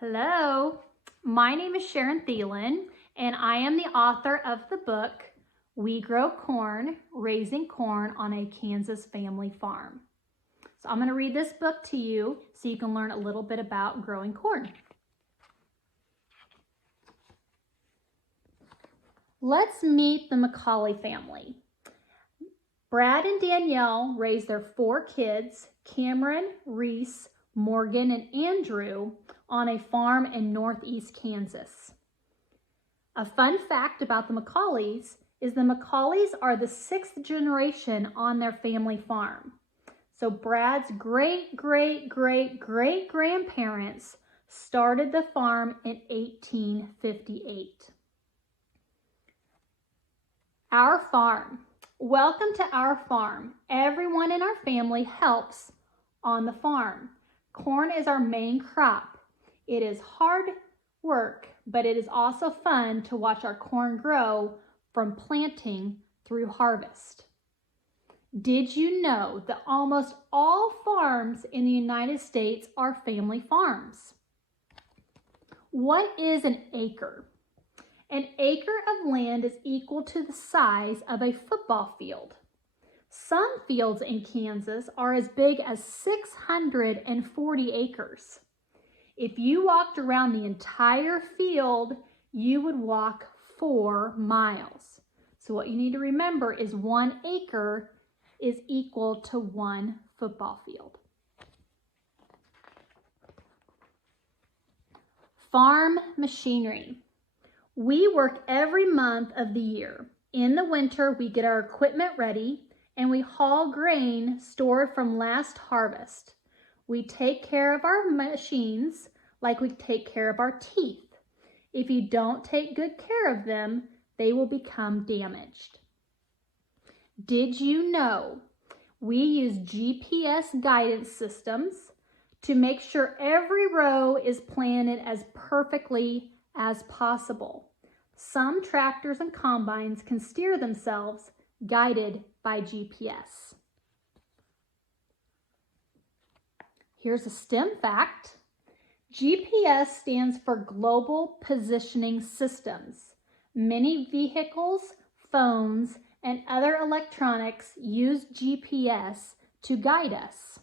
Hello, my name is Sharon Thielen, and I am the author of the book, We Grow Corn, Raising Corn on a Kansas Family Farm. So I'm going to read this book to you so you can learn a little bit about growing corn. Let's meet the McCauley family. Brad and Danielle raised their 4 kids, Cameron, Reese, Morgan, and Andrew, on a farm in northeast Kansas. A fun fact about the McCauleys is the McCauleys are the 6th generation on their family farm. So Brad's great-great-great-great-grandparents started the farm in 1858. Our farm. Welcome to our farm. Everyone in our family helps on the farm. Corn is our main crop. It is hard work, but it is also fun to watch our corn grow from planting through harvest. Did you know that almost all farms in the United States are family farms? What is an acre? An acre of land is equal to the size of a football field. Some fields in Kansas are as big as 640 acres. If you walked around the entire field, you would walk 4 miles. So what you need to remember is 1 acre is equal to 1 football field. Farm machinery. We work every month of the year. In the winter, we get our equipment ready and we haul grain stored from last harvest. We take care of our machines like we take care of our teeth. If you don't take good care of them, they will become damaged. Did you know we use GPS guidance systems to make sure every row is planted as perfectly as possible? Some tractors and combines can steer themselves guided by GPS. Here's a STEM fact. GPS stands for Global Positioning Systems. Many vehicles, phones, and other electronics use GPS to guide us.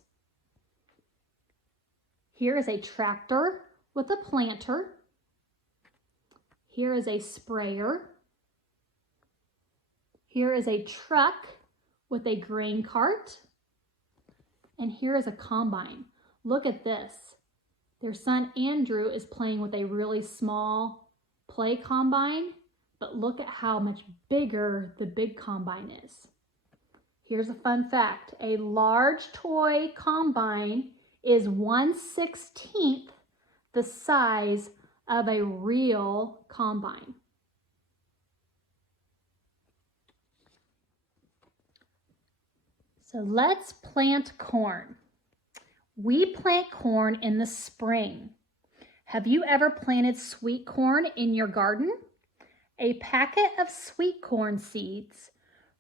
Here is a tractor with a planter. Here is a sprayer. Here is a truck with a grain cart. And here is a combine. Look at this. Their son Andrew is playing with a really small play combine, but look at how much bigger the big combine is. Here's a fun fact. A large toy combine is 1/16 the size of a real combine. So let's plant corn. We plant corn in the spring. Have you ever planted sweet corn in your garden? A packet of sweet corn seeds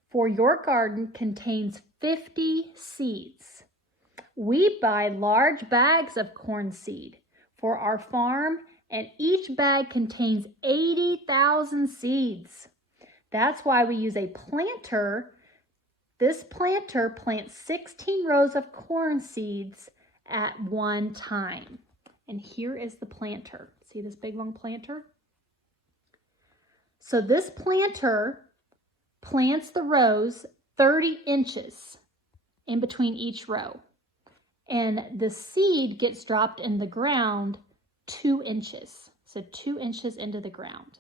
for your garden contains 50 seeds. We buy large bags of corn seed for our farm, and each bag contains 80,000 seeds. That's why we use a planter. This planter plants 16 rows of corn seeds at one time. And here is the planter. See this big long planter? So this planter plants the rows 30 inches in between each row. And the seed gets dropped in the ground 2 inches. So 2 inches into the ground.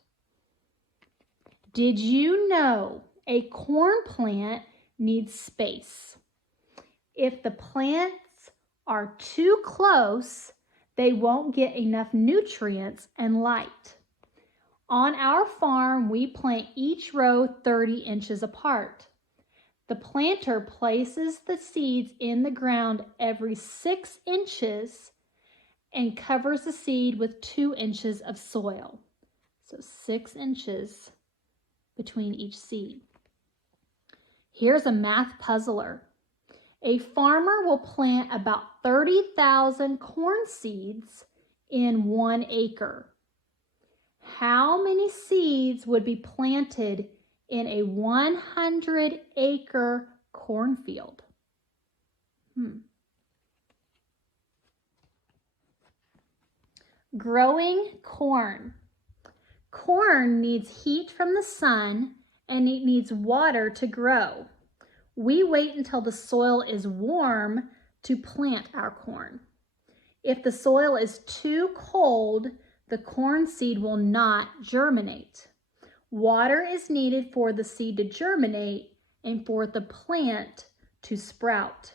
Did you know a corn plant needs space? If the plants are too close, they won't get enough nutrients and light. On our farm, we plant each row 30 inches apart. The planter places the seeds in the ground every 6 inches and covers the seed with 2 inches of soil. So 6 inches between each seed. Here's a math puzzler. A farmer will plant about 30,000 corn seeds in 1 acre? How many seeds would be planted in a 100-acre cornfield? Growing corn. Corn needs heat from the sun and it needs water to grow. We wait until the soil is warm to plant our corn. If the soil is too cold, the corn seed will not germinate. Water is needed for the seed to germinate and for the plant to sprout.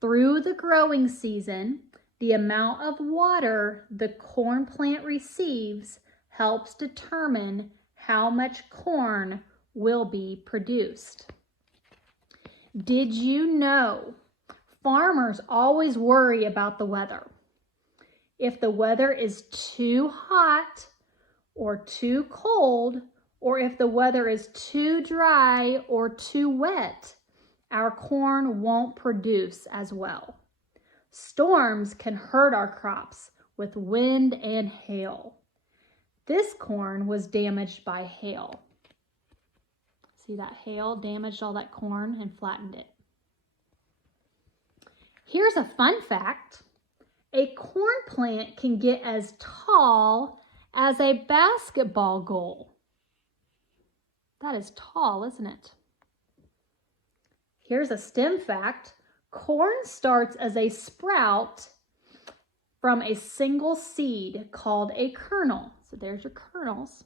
Through the growing season, the amount of water the corn plant receives helps determine how much corn will be produced. Did you know farmers always worry about the weather? If the weather is too hot or too cold, or if the weather is too dry or too wet, our corn won't produce as well. Storms can hurt our crops with wind and hail. This corn was damaged by hail. See that hail damaged all that corn and flattened it. Here's a fun fact. A corn plant can get as tall as a basketball goal. That is tall, isn't it? Here's a STEM fact. Corn starts as a sprout from a single seed called a kernel. So there's your kernels.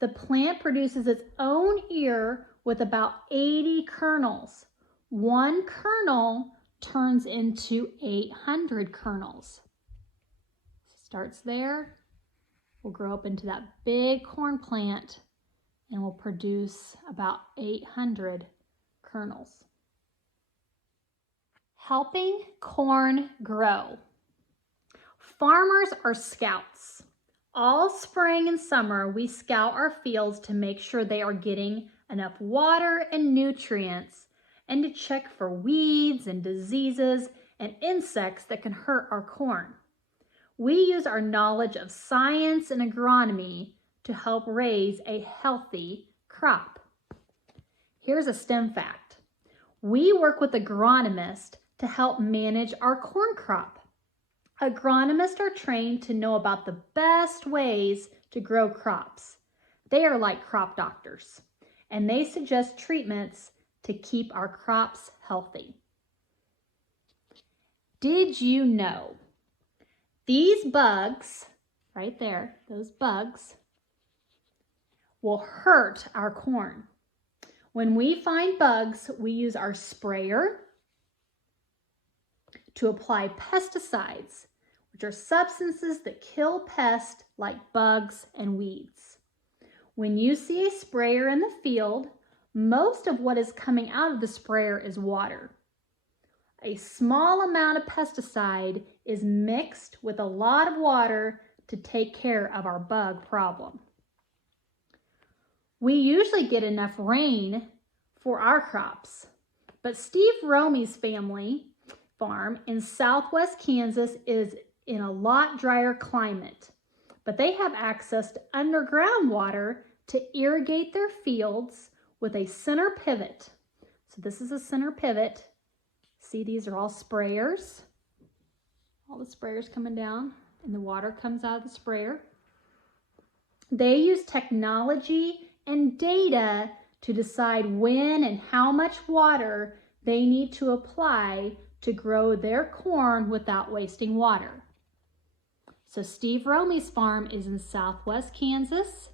The plant produces its own ear with about 80 kernels. One kernel turns into 800 kernels. Starts there, will grow up into that big corn plant and will produce about 800 kernels. Helping corn grow. Farmers are scouts. All spring and summer, we scout our fields to make sure they are getting enough water and nutrients and to check for weeds and diseases and insects that can hurt our corn. We use our knowledge of science and agronomy to help raise a healthy crop. Here's a STEM fact. We work with agronomists to help manage our corn crop. Agronomists are trained to know about the best ways to grow crops. They are like crop doctors, and they suggest treatments to keep our crops healthy. Did you know these bugs, right there, those bugs, will hurt our corn? When we find bugs, we use our sprayer to apply pesticides, which are substances that kill pests like bugs and weeds. When you see a sprayer in the field, most of what is coming out of the sprayer is water. A small amount of pesticide is mixed with a lot of water to take care of our bug problem. We usually get enough rain for our crops, but Steve Romey's family farm in southwest Kansas is in a lot drier climate, but they have access to underground water to irrigate their fields with a center pivot. So this is a center pivot. See, these are all sprayers. All the sprayers coming down and the water comes out of the sprayer. They use technology and data to decide when and how much water they need to apply to grow their corn without wasting water. So Steve Romey's farm is in southwest Kansas,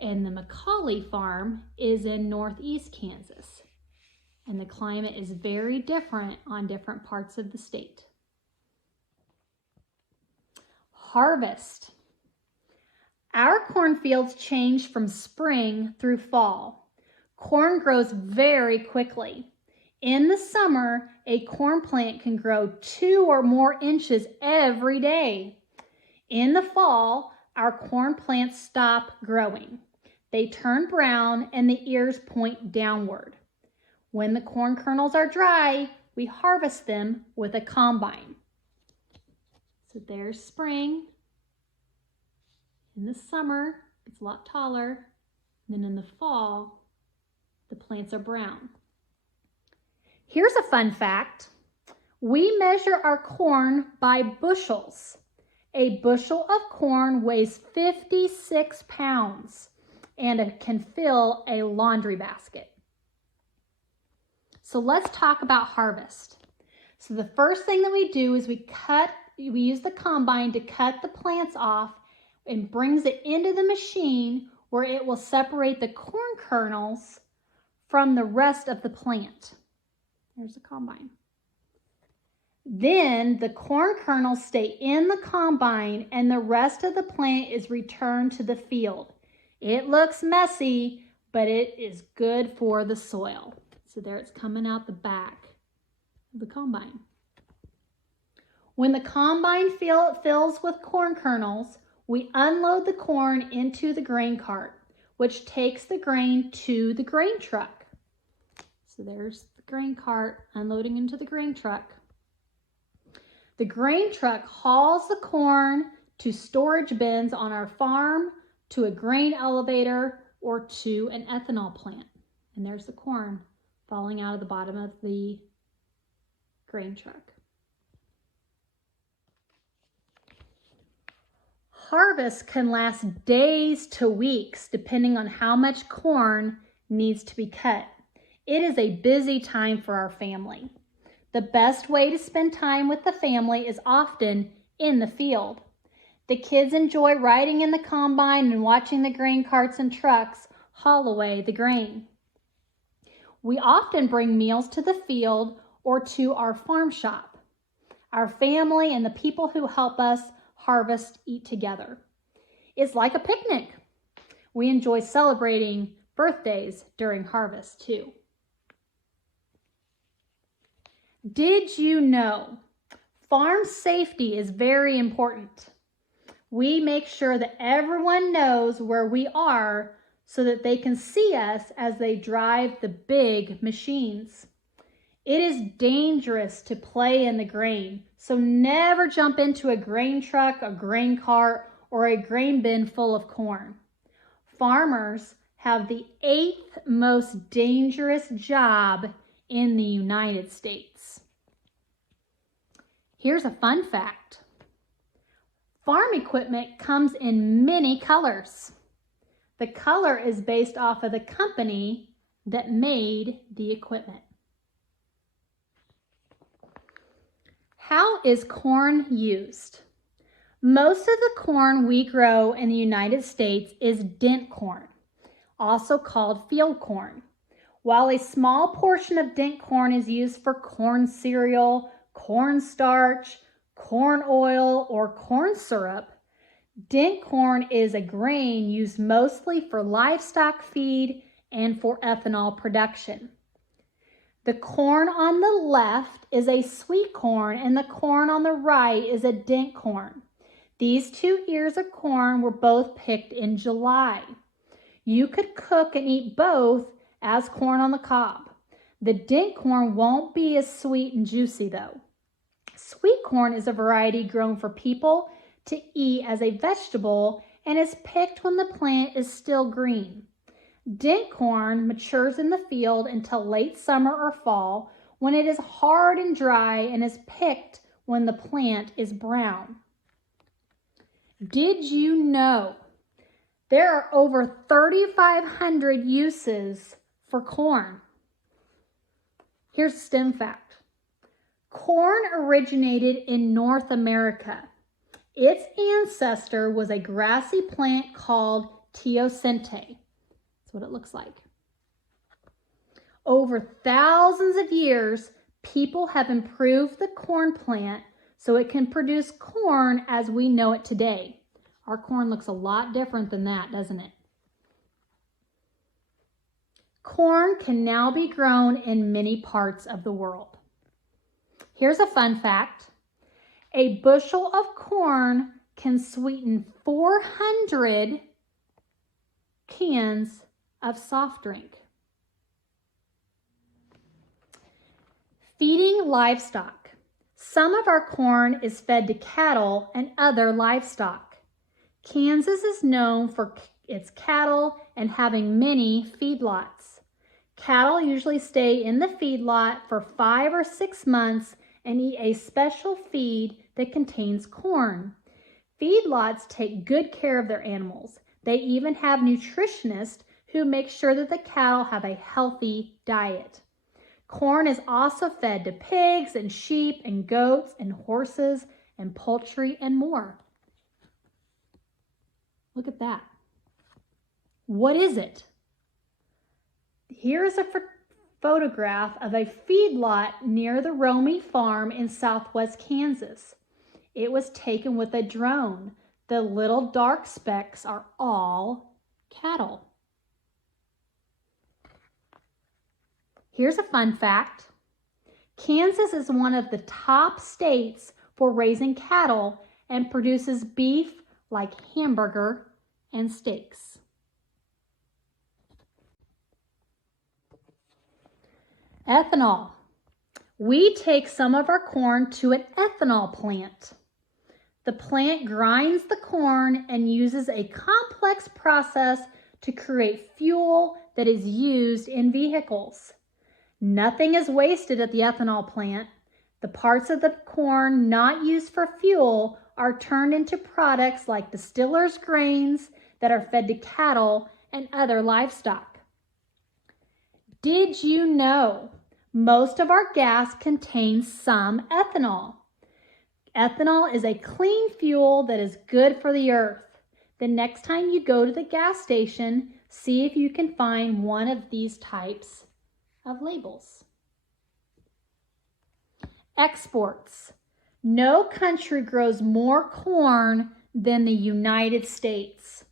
and the McCauley farm is in northeast Kansas. And the climate is very different on different parts of the state. Harvest. Our cornfields change from spring through fall. Corn grows very quickly. In the summer, a corn plant can grow 2 or more inches every day. In the fall, our corn plants stop growing. They turn brown and the ears point downward. When the corn kernels are dry, we harvest them with a combine. So So there's spring. In the summer, it's a lot taller. Then in the fall, the plants are brown. Here's a fun fact. We measure our corn by bushels. A bushel of corn weighs 56 pounds and it can fill a laundry basket. So let's talk about harvest. So the first thing that we do is we use the combine to cut the plants off and brings it into the machine where it will separate the corn kernels from the rest of the plant. There's the combine. Then the corn kernels stay in the combine and the rest of the plant is returned to the field. It looks messy, but it is good for the soil. So there it's coming out the back of the combine. When the combine fills with corn kernels, we unload the corn into the grain cart, which takes the grain to the grain truck. So there's the grain cart unloading into the grain truck. The grain truck hauls the corn to storage bins on our farm, to a grain elevator, or to an ethanol plant. And there's the corn falling out of the bottom of the grain truck. Harvest can last days to weeks depending on how much corn needs to be cut. It is a busy time for our family. The best way to spend time with the family is often in the field. The kids enjoy riding in the combine and watching the grain carts and trucks haul away the grain. We often bring meals to the field or to our farm shop. Our family and the people who help us harvest eat together. It's like a picnic. We enjoy celebrating birthdays during harvest too. Did you know farm safety is very important? We make sure that everyone knows where we are so that they can see us as they drive the big machines. It is dangerous to play in the grain, so never jump into a grain truck, a grain cart, or a grain bin full of corn. Farmers have the 8th most dangerous job in the United States. Here's a fun fact. Farm equipment comes in many colors. The color is based off of the company that made the equipment. How is corn used? Most of the corn we grow in the United States is dent corn, also called field corn. While a small portion of dent corn is used for corn cereal, corn starch, corn oil, or corn syrup, dent corn is a grain used mostly for livestock feed and for ethanol production. The corn on the left is a sweet corn and the corn on the right is a dent corn. These 2 ears of corn were both picked in July. You could cook and eat both as corn on the cob. The dent corn won't be as sweet and juicy though. Sweet corn is a variety grown for people to eat as a vegetable and is picked when the plant is still green. Dent corn matures in the field until late summer or fall when it is hard and dry and is picked when the plant is brown. Did you know there are over 3,500 uses for corn? Here's a STEM fact. Corn originated in North America. Its ancestor was a grassy plant called teosinte. That's what it looks like. Over thousands of years, people have improved the corn plant so it can produce corn as we know it today. Our corn looks a lot different than that, doesn't it? Corn can now be grown in many parts of the world. Here's a fun fact. A bushel of corn can sweeten 400 cans of soft drink. Feeding livestock. Some of our corn is fed to cattle and other livestock. Kansas is known for its cattle and having many feedlots. Cattle usually stay in the feedlot for 5 or 6 months and eat a special feed that contains corn. Feedlots take good care of their animals. They even have nutritionists who make sure that the cattle have a healthy diet. Corn is also fed to pigs and sheep and goats and horses and poultry and more. Look at that. What is it? Here's a photograph of a feedlot near the Romey farm in southwest Kansas. It was taken with a drone. The little dark specks are all cattle. Here's a fun fact. Kansas is one of the top states for raising cattle and produces beef like hamburger and steaks. Ethanol. We take some of our corn to an ethanol plant. The plant grinds the corn and uses a complex process to create fuel that is used in vehicles. Nothing is wasted at the ethanol plant. The parts of the corn not used for fuel are turned into products like distillers' grains that are fed to cattle and other livestock. Did you know most of our gas contains some ethanol? Ethanol is a clean fuel that is good for the earth. The next time you go to the gas station, see if you can find one of these types of labels. Exports. No country grows more corn than the United States.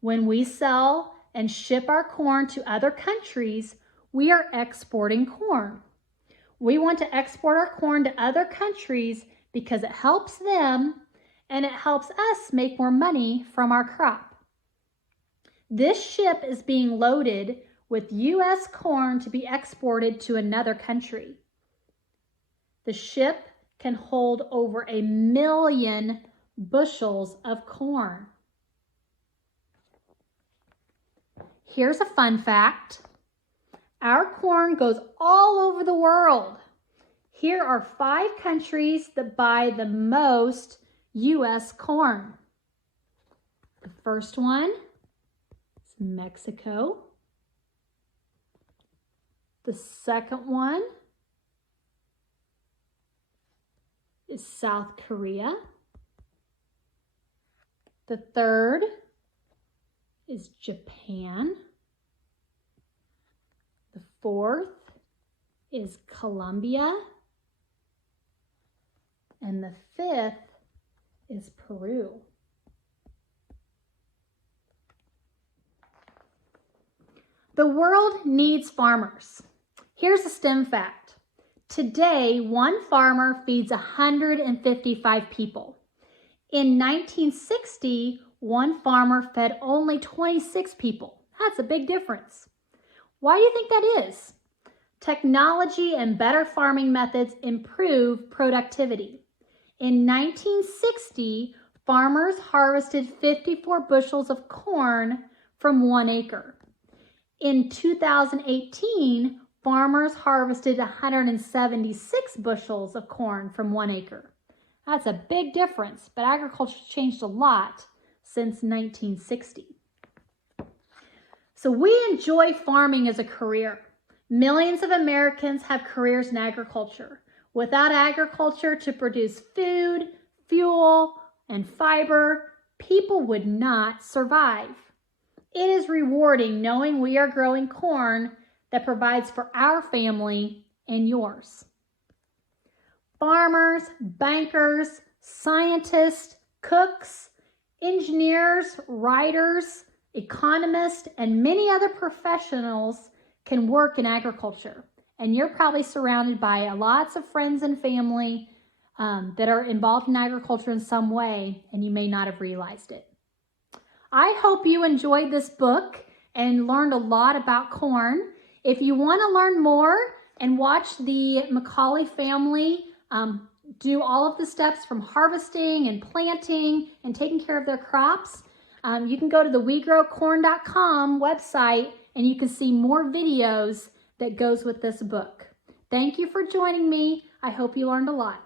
When we sell and ship our corn to other countries, we are exporting corn. We want to export our corn to other countries because it helps them and it helps us make more money from our crop. This ship is being loaded with U.S. corn to be exported to another country. The ship can hold over 1 million bushels of corn. Here's a fun fact. Our corn goes all over the world. Here are 5 countries that buy the most U.S. corn. The first one is Mexico. The second one is South Korea. The third is Japan. The fourth is Colombia. And the fifth is Peru. The world needs farmers. Here's a STEM fact. Today, one farmer feeds 155 people. In 1960, one farmer fed only 26 people. That's a big difference. Why do you think that is? Technology and better farming methods improve productivity. In 1960, farmers harvested 54 bushels of corn from 1 acre. In 2018, farmers harvested 176 bushels of corn from 1 acre. That's a big difference, but agriculture changed a lot since 1960. So we enjoy farming as a career. Millions of Americans have careers in agriculture. Without agriculture to produce food, fuel, and fiber, people would not survive. It is rewarding knowing we are growing corn that provides for our family and yours. Farmers, bankers, scientists, cooks, engineers, writers, economists, and many other professionals can work in agriculture. And you're probably surrounded by lots of friends and family that are involved in agriculture in some way, and you may not have realized it. I hope you enjoyed this book and learned a lot about corn. If you want to learn more and watch the McCauley family do all of the steps from harvesting and planting and taking care of their crops, you can go to the WeGrowCorn.com website and you can see more videos that goes with this book. Thank you for joining me. I hope you learned a lot.